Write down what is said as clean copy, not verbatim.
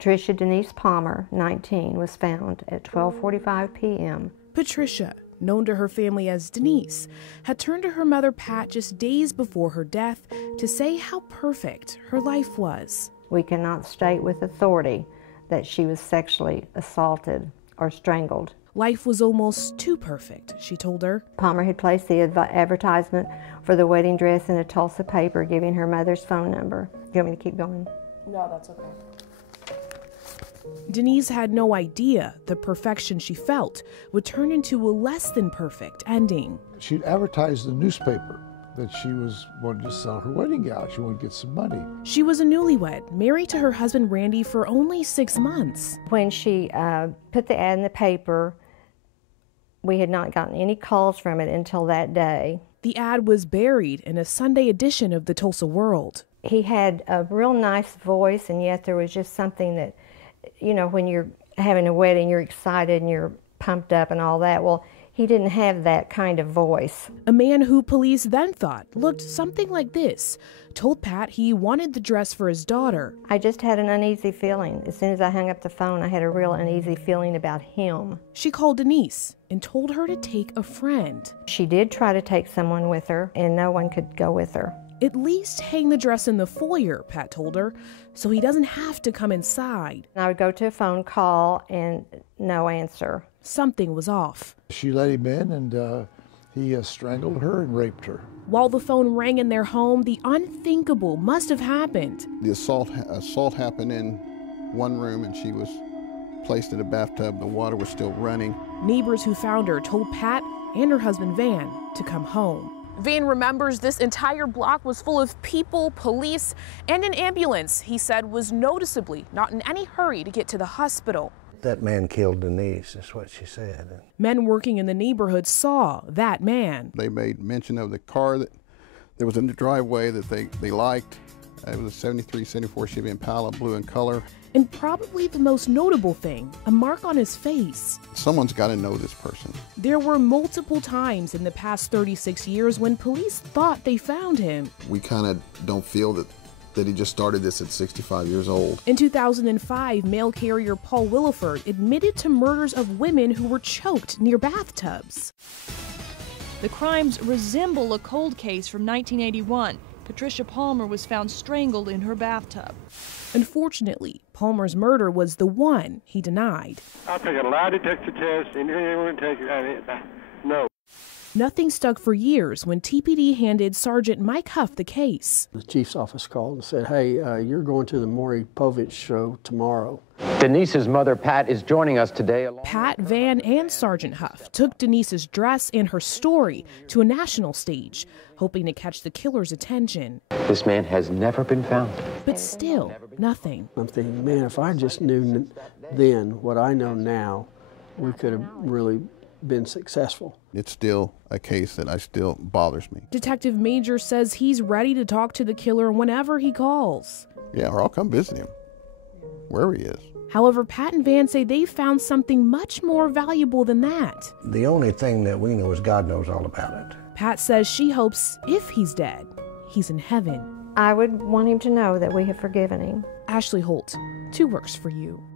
Patricia Denise Palmer, 19, was found at 12:45 p.m. Patricia, known to her family as Denise, had turned to her mother Pat just days before her death to say how perfect her life was. We cannot state with authority that she was sexually assaulted or strangled. Life was almost too perfect, she told her. Palmer had placed the advertisement for the wedding dress in a Tulsa paper, giving her mother's phone number. Do you want me to keep going? No, that's okay. Denise had no idea the perfection she felt would turn into a less than perfect ending. She'd advertised in the newspaper that she wanted to sell her wedding gown. She wanted to get some money. She was a newlywed, married to her husband Randy for only 6 months. When she put the ad in the paper, we had not gotten any calls from it until that day. The ad was buried in a Sunday edition of the Tulsa World. He had a real nice voice, and yet there was just something that, you know, when you're having a wedding, you're excited and you're pumped up and all that. Well, he didn't have that kind of voice. A man who police then thought looked something like this told Pat he wanted the dress for his daughter. I just had an uneasy feeling. As soon as I hung up the phone, I had a real uneasy feeling about him. She called Denise and told her to take a friend. She did try to take someone with her, and no one could go with her. At least hang the dress in the foyer, Pat told her, so he doesn't have to come inside. I would go to a phone call and no answer. Something was off. She let him in, and he strangled her and raped her. While the phone rang in their home, the unthinkable must have happened. The assault happened in one room, and she was placed in a bathtub. The water was still running. Neighbors who found her told Pat and her husband Van to come home. Van remembers this entire block was full of people, police, and an ambulance he said was noticeably not in any hurry to get to the hospital. That man killed Denise, is what she said. Men working in the neighborhood saw that man. They made mention of the car that there was in the driveway that they liked. It was a 73, 74 Chevy Impala, blue in color. And probably the most notable thing, a mark on his face. Someone's got to know this person. There were multiple times in the past 36 years when police thought they found him. We kind of don't feel that he just started this at 65 years old. In 2005, mail carrier Paul Williford admitted to murders of women who were choked near bathtubs. The crimes resemble a cold case from 1981. Patricia Palmer was found strangled in her bathtub. Unfortunately, Palmer's murder was the one he denied. I'll take a lie detector test, anything you want to take, no. Nothing stuck for years when TPD handed Sergeant Mike Huff the case. The chief's office called and said, hey, you're going to the Maury Povich show tomorrow. Denise's mother, Pat, is joining us today. Pat, Van, and Sergeant Huff took Denise's dress and her story to a national stage, hoping to catch the killer's attention. This man has never been found. But still, nothing. I'm thinking, man, if I just knew then what I know now, we could have really been successful. It's still a case that still bothers me. Detective Major says he's ready to talk to the killer whenever he calls. Yeah, or I'll come visit him, wherever he is. However, Pat and Van say they found something much more valuable than that. The only thing that we know is God knows all about it. Pat says she hopes if he's dead, he's in heaven. I would want him to know that we have forgiven him. Ashley Holt, 2 Works for You.